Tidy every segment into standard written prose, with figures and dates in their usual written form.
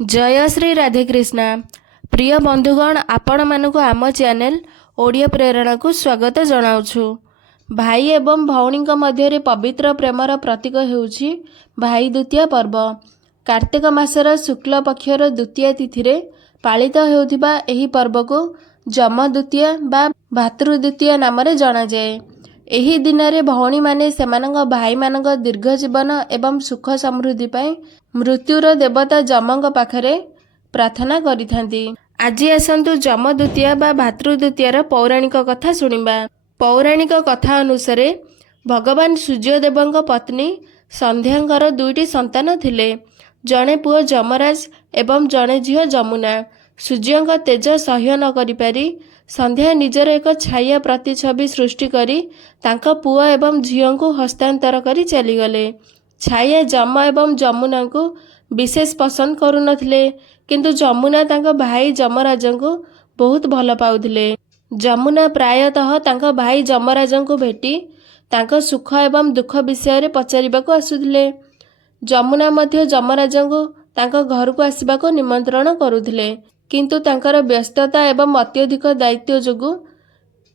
जय श्री राधेकृष्णा। प्रिय बंधुगण, आपण मानक आम चैनल ओडिया प्रेरणा को स्वागत जनाउछु। भाई एवं भौणी मध्य पवित्र प्रेमर प्रतीक हेउछि भाई द्वितीया पर्व। कार्तिक मासर शुक्ल पक्षर द्वितीया तिथि रे पालित हेउथिबा एही पर्व को जम द्वितीया बा भातृ द्वितीया नाम रे जाना जाए। एही दिन रे भौणी माने सेमानक भाई मानक दीर्घ जीवन एवं सुख समृद्धि पाई मृत्युर देवता जमंग पाखरे प्रार्थना करिथांती। आज आसंतु जम द्वितीया बा भातृ द्वितीयार पौराणिक कथा शुणिबा। पौराणिक कथा अनुसार भगवान सूर्यदेवंक पत्नी संध्यांकर दुईटी संतान थिले। जणे पुओ जमराज एवं जणे झियो जमुना। सूर्यंक तेज सह्य न करि पारि संध्या निजर एक छाया प्रतिछवि सृष्टि करी तांका पुओ एवं झियोंकु हस्तांतर करी चलीगले। छाया जम एवं जमुना को विशेष पसंद करू नथिले, किंतु जमुना तांका भाई जमराजंकु बहुत भल पाउथिले। जमुना प्रायतः तांका भाई जमराजंकु भेटी तांका सुख एवं दुख विषय रे पचारिबाको आसुथिले। जमुना मध्य जमराजंकु तांका घर को आसिबाको निमंत्रण करुथिले, किंतु तांकर व्यस्तता एवं अत्यधिक दायित्व जोगु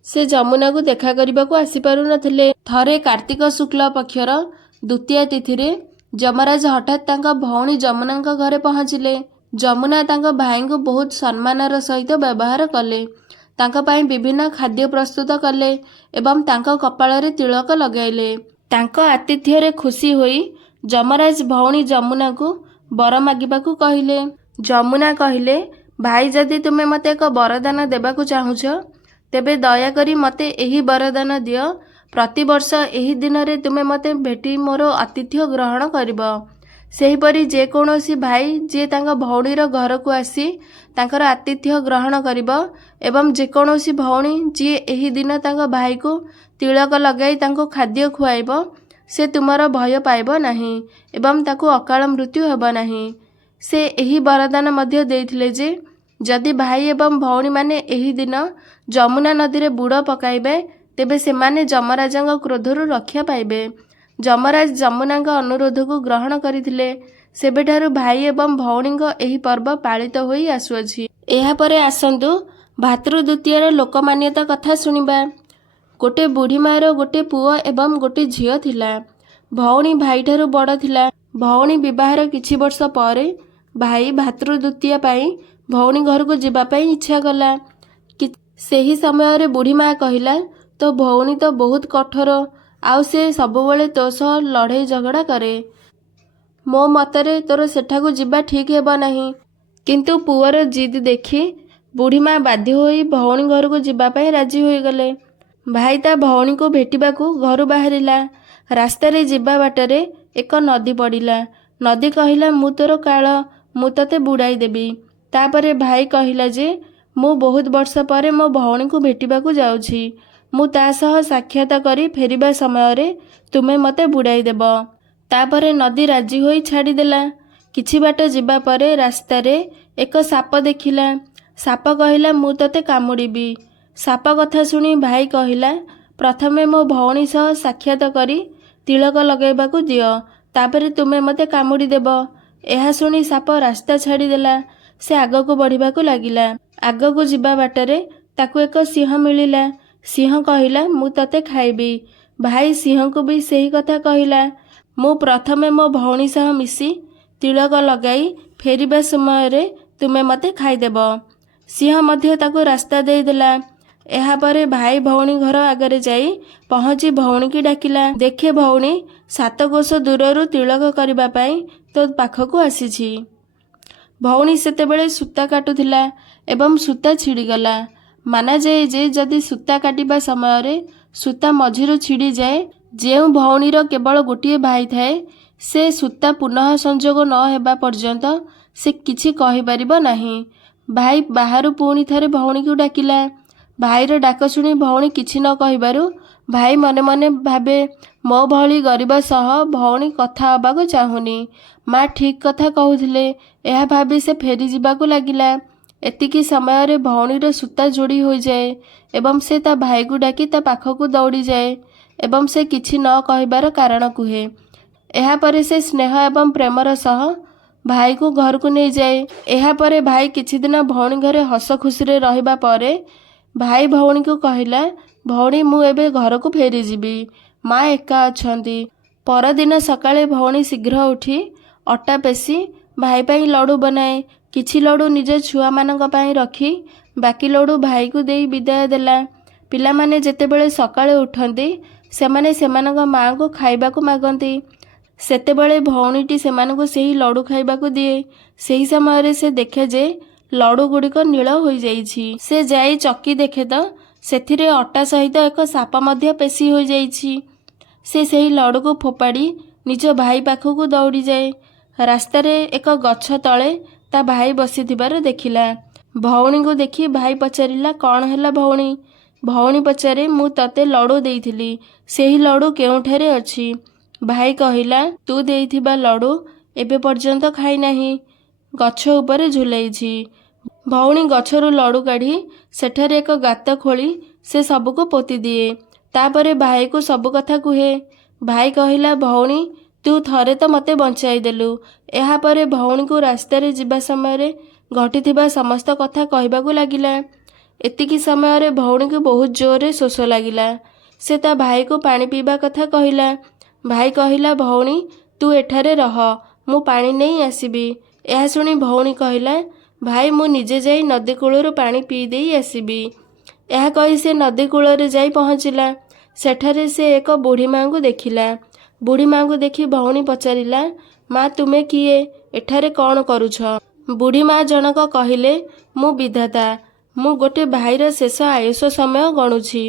से जमुना को देखा करबाको आसी पारु नथिले। थरे कार्तिक शुक्ल पक्षर द्वितीया तिथि रे जमराज हठात तांका भौणी जमुना घरे पहुँचिले। जमुना तांका भाई को बहुत सम्मानर सहित व्यवहार कले, तांका पाई विभिन्न खाद्य प्रस्तुत कले एवं तांका कपाल रे तिलक लगाइले। तांका आतिथ्य रे खुशी होई जमराज भौणी जमुना को वर मागिबाकू कहिले। जमुना कहिले, भाई जदि तुमे मते एक वरदान देबाकू चाहुछ तेबे दयाकरी मते एही वरदान दियो। प्रतिवर्ष एही दिन रे तुमे मते भेटी मोर आतिथ्य ग्रहण करिब। सेहीपरि जेकोसी भाई जे तांका भौणीर घर को आसी तांकर आतिथ्य ग्रहण करिब एवं जेकोसी भौणी जे एही दिन तांका भाई को तिलक लगाई तांको खाद्य खुआइब, से तुमर भय पाइब नाही एवं ताकू अकाल मृत्यु हेब नाही। से एही वरदान मध्य देइथिले जे जदि भाई एवं भौणी माने एही दिन जमुना नदी रे बुड़ पकाइबे तेबे सेमाने जमराजंग क्रोधरु रक्षा पाइबे। जमराज जमुनांग अनुरोध को ग्रहण करिथिले। सेबेठारु भाई एवं भौणींग एही पर्व पालित होई आसुअछि। एहा परे आसंतु भातृ द्वितीयार लोकमान्यता कथा शुणिबा। गोटे बुढ़ी मार गोटे पुओ एवं गोटे झियो थिला। भौणी भाई ठारु बड़ थिला। भौणी विवाहर किछि वर्ष परे भाई भातृ द्वितीया पाई भौणी घर को जीवा पाई इच्छा कला। सेही समय रे बुढ़ी माँ कहिला, तो भौणी तो बहुत कठोर, आउ से सबुबले तो सह लड़ाई झगड़ा करे। मो मतरे तोर सेठाकू जीवा ठीक हेबा नाही। किंतु पुअर जिद देखी बुढ़ी माँ बाध्य होई भौणी घर को जीवा पाई राजी होई गले। भाई ता भौणी को भेटिबाकू घरु बाहरिला। रास्ता रे जीवा बाटरे एक नदी पड़िला। नदी कहिला, मु तोर काल, मु तते बुड़ाई देबी। तापरे भाई कहिला जे मु बहुत वर्ष परे मो भौणी को भेटिबाकू जाउछि। मु ता सह साक्षात करी फेरिबा समय रे तुमे मते बुड़ाई देब। तापरे नदी राजी होई छाड़ी देला। किछि बाट जीवा परे रास्ता रे एक साप देखिला। साप कहिला, मु तते कामुड़ीबी। साप कथा सुनी भाई कहिला, प्रथमे मो भौणी सह साक्षात करी तिलक लगाइबाकू दियो, तापरे तुमे मते कामुड़ी देब। एहा सुनी साप रास्ता छाड़ी देला। से आगकू बढ़िबाकू लागिला। आगकू जीवा बाटरे ताकू एक सिंह मिलिला। सिंह कहिला, मु तते खाइबी। भाई सिंह को भी सही कथा कहिला, मु प्रथमे मो भौणी सह मिसी तिलक लगाई फेरिबा समय रे तुमे मते खाइदेब। सिंह मध्य ताकू रास्ता देई देला। एहा परे भाई भौणी घर आगरे जाई पहुँची भौणी की डाकिला। देखे भौणी 7 कोश दूररू तिलक करिबा पाई तो पाखकू आसीछि। भौणी सेतेबेले सूता काटुथिला एवं सूता छिड़ीगला। माना जाए जे जदि सूता काटिबा समय रे सूता मझिरु छिड़ी जाए, जेउ भौणीर केवल गोटिए भाई थाए, से सूता पुनः संजोग न हेबा पर्यंत से किछि कहि परिबो नाही। भाई बाहरु पुणी थरे भौणी को डाकिला। भाईर डाक शुणी भौणी किछि न कहिबारु भाई मने मने भाबे, मो भली गरीब सह भौणी कथा हबाकू चाहुनी। माँ ठीक कथा कहूथिले। एहा भाबी से फेरी जिबाकू लागिला। एतिकी समय रे भौणीर सूता जोड़ी हो जाए एवं से ता भाई को डाकी ता पाखकू दौड़ी जाए एवं से किछि न कहिबार कारण कुहे। एहा परे से स्नेह एवं प्रेमर सह ଭାଇକୁ ଘରକୁ ନେଇଯାଏ। ଏହାପରେ ଭାଇ କିଛି ଦିନ ଭଉଣୀ ଘରେ ହସ ଖୁସିରେ ରହିବା ପରେ ଭାଇ ଭଉଣୀକୁ କହିଲା, ଭଉଣୀ ମୁଁ ଏବେ ଘରକୁ ଫେରିଯିବି, ମା ଏକା ଅଛନ୍ତି। ପରଦିନ ସକାଳେ ଭଉଣୀ ଶୀଘ୍ର ଉଠି ଅଟା ପେଷି ଭାଇ ପାଇଁ ଲଡ଼ୁ ବନାଏ। କିଛି ଲଡ଼ୁ ନିଜ ଛୁଆମାନଙ୍କ ପାଇଁ ରଖି ବାକି ଲଡ଼ୁ ଭାଇକୁ ଦେଇ ବିଦାୟ ଦେଲା। ପିଲାମାନେ ଯେତେବେଳେ ସକାଳେ ଉଠନ୍ତି ସେମାନେ ସେମାନଙ୍କ ମାଆଙ୍କୁ ଖାଇବାକୁ ମାଗନ୍ତି। ସେତେବେଳେ ଭଉଣୀଟି ସେମାନଙ୍କୁ ସେହି ଲଡ଼ୁ ଖାଇବାକୁ ଦିଏ। ସେହି ସମୟରେ ସେ ଦେଖେ ଯେ ଲଡ଼ୁ ଗୁଡ଼ିକ ନୀଳ ହୋଇଯାଇଛି। ସେ ଯାଇ ଚକି ଦେଖେ ତ ସେଥିରେ ଅଟା ସହିତ ଏକ ସାପ ମଧ୍ୟ ପେଷି ହୋଇଯାଇଛି। ସେ ସେହି ଲଡ଼ୁକୁ ଫୋପାଡ଼ି ନିଜ ଭାଇ ପାଖକୁ ଦୌଡ଼ିଯାଏ। ରାସ୍ତାରେ ଏକ ଗଛ ତଳେ ତା ଭାଇ ବସିଥିବାର ଦେଖିଲା। ଭଉଣୀକୁ ଦେଖି ଭାଇ ପଚାରିଲା, କ'ଣ ହେଲା ଭଉଣୀ? ଭଉଣୀ ପଚାରେ, ମୁଁ ତତେ ଲଡ଼ୁ ଦେଇଥିଲି, ସେହି ଲଡ଼ୁ କେଉଁଠାରେ ଅଛି? ଭାଇ କହିଲା, ତୁ ଦେଇଥିବା ଲଡ଼ୁ ଏବେ ପର୍ଯ୍ୟନ୍ତ ଖାଇନାହିଁ, ଗଛ ଉପରେ ଝୁଲେଇଛି। ଭଉଣୀ ଗଛରୁ ଲଡ଼ୁ କାଢ଼ି ସେଠାରେ ଏକ ଗାତ ଖୋଳି ସେ ସବୁକୁ ପୋତିଦିଏ। ତାପରେ ଭାଇକୁ ସବୁ କଥା କୁହେ। ଭାଇ କହିଲା, ଭଉଣୀ ତୁ ଥରେ ତ ମୋତେ ବଞ୍ଚାଇ ଦେଲୁ। ଏହାପରେ ଭଉଣୀକୁ ରାସ୍ତାରେ ଯିବା ସମୟରେ ଘଟିଥିବା ସମସ୍ତ କଥା କହିବାକୁ ଲାଗିଲା। ଏତିକି ସମୟରେ ଭଉଣୀକୁ ବହୁତ ଜୋରରେ ଶୋଷ ଲାଗିଲା। ସେ ତା ଭାଇକୁ ପାଣି ପିଇବା କଥା କହିଲା। ଭାଇ କହିଲା, ଭଉଣୀ ତୁ ଏଠାରେ ରହ, ମୁଁ ପାଣି ନେଇ ଆସିବି। ଏହା ଶୁଣି ଭଉଣୀ କହିଲା, ଭାଇ ମୁଁ ନିଜେ ଯାଇ ନଦୀ କୂଳରୁ ପାଣି ପିଇ ଦେଇ ଆସିବି। ଏହା କହି ସେ ନଦୀ କୂଳରେ ଯାଇ ପହଞ୍ଚିଲା। ସେଠାରେ ସେ ଏକ ବୁଢ଼ୀ ମାଆଙ୍କୁ ଦେଖିଲା। ବୁଢ଼ୀ ମାଆଙ୍କୁ ଦେଖି ଭଉଣୀ ପଚାରିଲା, ମା ତୁମେ କିଏ? ଏଠାରେ କ'ଣ କରୁଛ? ବୁଢ଼ୀ ମା ଜଣକ କହିଲେ, ମୁଁ ବିଧାତା, ମୁଁ ଗୋଟେ ଭାଇର ଶେଷ ଆୟୁଷ ସମୟ ଗଣୁଛି।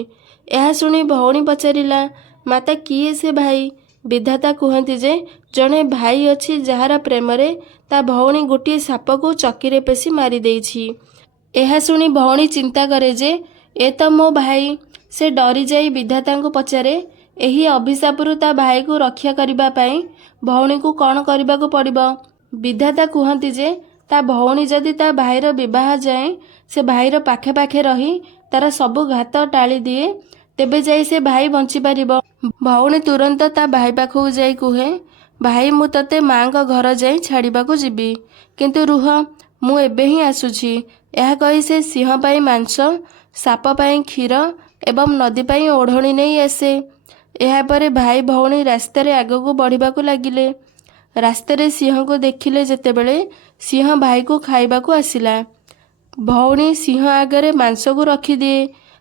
ଏହା ଶୁଣି ଭଉଣୀ ପଚାରିଲା, ମାତା କିଏ ସେ ଭାଇ? ବିଧାତା କୁହନ୍ତି ଯେ ଜଣେ ଭାଇ ଅଛି ଯାହାର ପ୍ରେମରେ ତା ଭଉଣୀ ଗୋଟିଏ ସାପକୁ ଚକିରେ ପେଷି ମାରିଦେଇଛି। ଏହା ଶୁଣି ଭଉଣୀ ଚିନ୍ତା କରେ ଯେ ଏ ତ ମୋ ଭାଇ। ସେ ଡରିଯାଇ ବିଧାତାଙ୍କୁ ପଚାରେ, ଏହି ଅଭିଶାପରୁ ତା ଭାଇକୁ ରକ୍ଷା କରିବା ପାଇଁ ଭଉଣୀକୁ କ'ଣ କରିବାକୁ ପଡ଼ିବ? ବିଧାତା କୁହନ୍ତି ଯେ ତା ଭଉଣୀ ଯଦି ତା ଭାଇର ବିବାହ ଯାଏଁ ସେ ଭାଇର ପାଖେ ପାଖେ ରହି ତାର ସବୁ ଘାତ ଟାଳି ଦିଏ, ତେବେ ଯାଇ ସେ ଭାଇ ବଞ୍ଚିପାରିବ। ଭଉଣୀ ତୁରନ୍ତ ତା ଭାଇ ପାଖକୁ ଯାଇ କୁହେ, ଭାଇ ମୁଁ ତତେ ମାଙ୍କ ଘର ଯାଇ ଛାଡ଼ିବାକୁ ଯିବି, କିନ୍ତୁ ରୁହ ମୁଁ ଏବେ ହିଁ ଆସୁଛି। ଏହା କହି ସେ ସିଂହ ପାଇଁ ମାଂସ, ସାପ ପାଇଁ କ୍ଷୀର ଏବଂ ନଦୀ ପାଇଁ ଓଢ଼ଣୀ ନେଇ ଆସେ। ଏହାପରେ ଭାଇ ଭଉଣୀ ରାସ୍ତାରେ ଆଗକୁ ବଢ଼ିବାକୁ ଲାଗିଲେ। ରାସ୍ତାରେ ସିଂହକୁ ଦେଖିଲେ ଯେତେବେଳେ ସିଂହ ଭାଇକୁ ଖାଇବାକୁ ଆସିଲା। ଭଉଣୀ ସିଂହ ଆଗରେ ମାଂସକୁ ରଖିଦିଏ।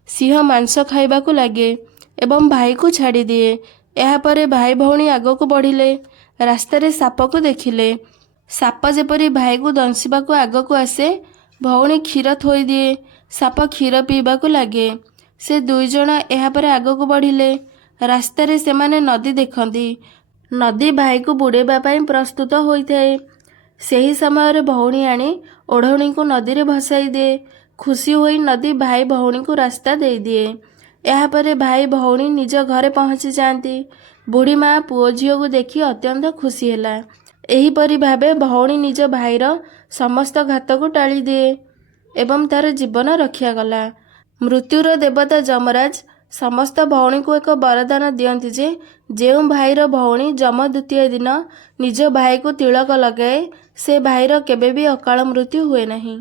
ସିଂହ ମାଂସ ଖାଇବାକୁ ଲାଗେ ଏବଂ ଭାଇକୁ ଛାଡ଼ିଦିଏ। ଏହାପରେ ଭାଇ ଭଉଣୀ ଆଗକୁ ବଢ଼ିଲେ। ରାସ୍ତାରେ ସାପକୁ ଦେଖିଲେ। ସାପ ଯେପରି ଭାଇକୁ ଦଂଶିବାକୁ ଆଗକୁ ଆସେ, ଭଉଣୀ କ୍ଷୀର ଥୋଇଦିଏ। ସାପ କ୍ଷୀର ପିଇବାକୁ ଲାଗେ। ସେ ଦୁଇଜଣ ଏହାପରେ ଆଗକୁ ବଢ଼ିଲେ। ରାସ୍ତାରେ ସେମାନେ ନଦୀ ଦେଖନ୍ତି। ନଦୀ ଭାଇକୁ ବୁଡ଼େଇବା ପାଇଁ ପ୍ରସ୍ତୁତ ହୋଇଥାଏ। ସେହି ସମୟରେ ଭଉଣୀ ଆଣି ଓଢ଼ଣୀକୁ ନଦୀରେ ଭସାଇ ଦିଏ। ଖୁସି ହୋଇ ନଦୀ ଭାଇ ଭଉଣୀକୁ ରାସ୍ତା ଦେଇଦିଏ। ଏହାପରେ ଭାଇ ଭଉଣୀ ନିଜ ଘରେ ପହଞ୍ଚି ଯାଆନ୍ତି। ବୁଢ଼ୀ ମା ପୁଅ ଝିଅକୁ ଦେଖି ଅତ୍ୟନ୍ତ ଖୁସି ହେଲା। ଏହିପରି ଭାବେ ଭଉଣୀ ନିଜ ଭାଇର ସମସ୍ତ ଘାତକୁ ଟାଳିଦିଏ ଏବଂ ତାର ଜୀବନ ରକ୍ଷା କଲା। ମୃତ୍ୟୁର ଦେବତା ଯମରାଜ ସମସ୍ତ ଭଉଣୀକୁ ଏକ ବରଦାନ ଦିଅନ୍ତି ଯେ ଯେଉଁ ଭାଇର ଭଉଣୀ ଯମ ଦ୍ୱିତୀୟ ଦିନ ନିଜ ଭାଇକୁ ତିଳକ ଲଗାଏ, ସେ ଭାଇର କେବେ ବି ଅକାଳ ମୃତ୍ୟୁ ହୁଏ ନାହିଁ।